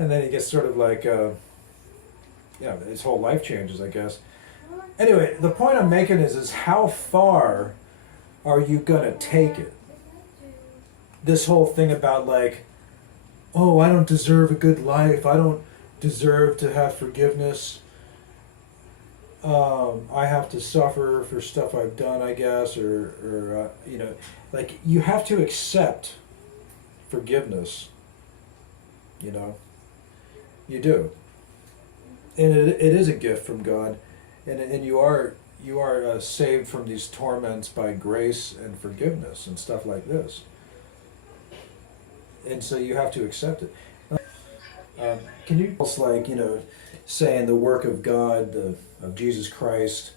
And then he gets sort of like, his whole life changes, I guess. Anyway, the point I'm making is how far are you gonna take it? This whole thing about like, oh, I don't deserve a good life. I don't deserve to have forgiveness. I have to suffer for stuff I've done, I guess, or like you have to accept forgiveness. You know, you do, and it is a gift from God, and you are saved from these torments by grace and forgiveness and stuff like this, and so you have to accept it. Can you almost like saying the work of God, of Jesus Christ,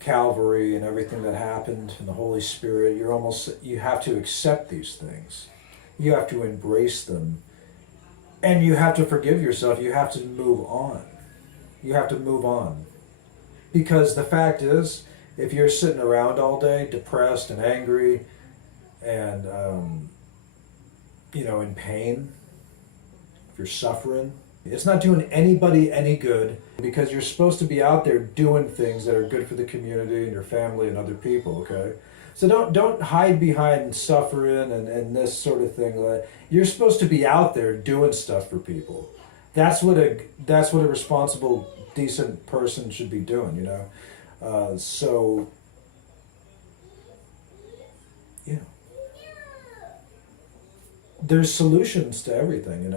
Calvary, and everything that happened, and the Holy Spirit? You have to accept these things. You have to embrace them, and you have to forgive yourself. You have to move on. You have to move on, because the fact is, if you're sitting around all day, depressed and angry, and in pain, if you're suffering, it's not doing anybody any good, because you're supposed to be out there doing things that are good for the community and your family and other people, okay? So don't hide behind suffering and this sort of thing. You're supposed to be out there doing stuff for people. That's what a responsible, decent person should be doing, So there's solutions to everything,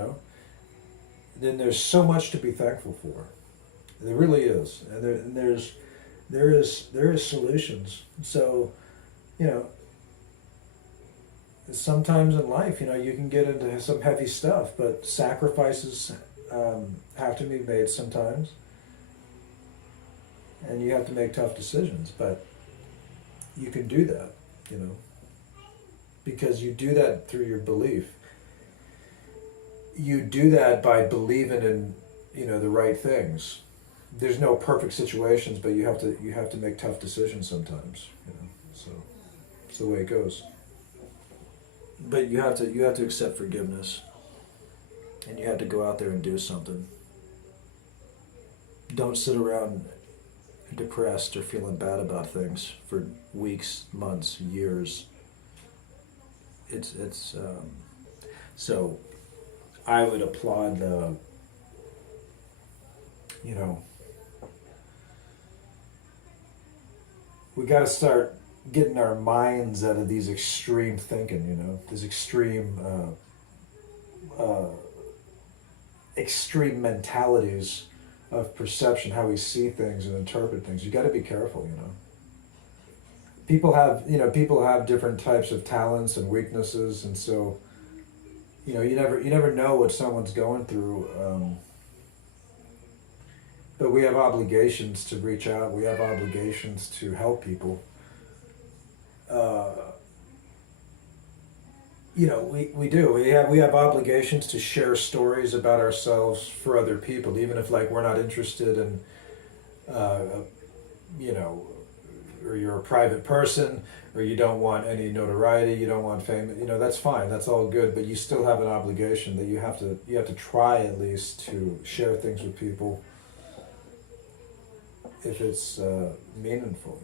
Then there's so much to be thankful for. There really is, and there is solutions. So, sometimes in life, you can get into some heavy stuff, but sacrifices have to be made sometimes, and you have to make tough decisions. But you can do that, because you do that through your belief. You do that by believing in the right things. There's no perfect situations, but you have to make tough decisions sometimes. So it's the way it goes. But you have to accept forgiveness, and you have to go out there and do something. Don't sit around depressed or feeling bad about things for weeks, months, years. So I would applaud we got to start getting our minds out of these extreme thinking, these extreme mentalities of perception, how we see things and interpret things. You got to be careful, People have different types of talents and weaknesses, and so you never know what someone's going through. But we have obligations to reach out. We have obligations to help people. We do. We have obligations to share stories about ourselves for other people, even if we're not interested in, or you're a private person, or you don't want any notoriety, you don't want fame. That's fine. That's all good. But you still have an obligation that you have to try at least to share things with people if it's meaningful.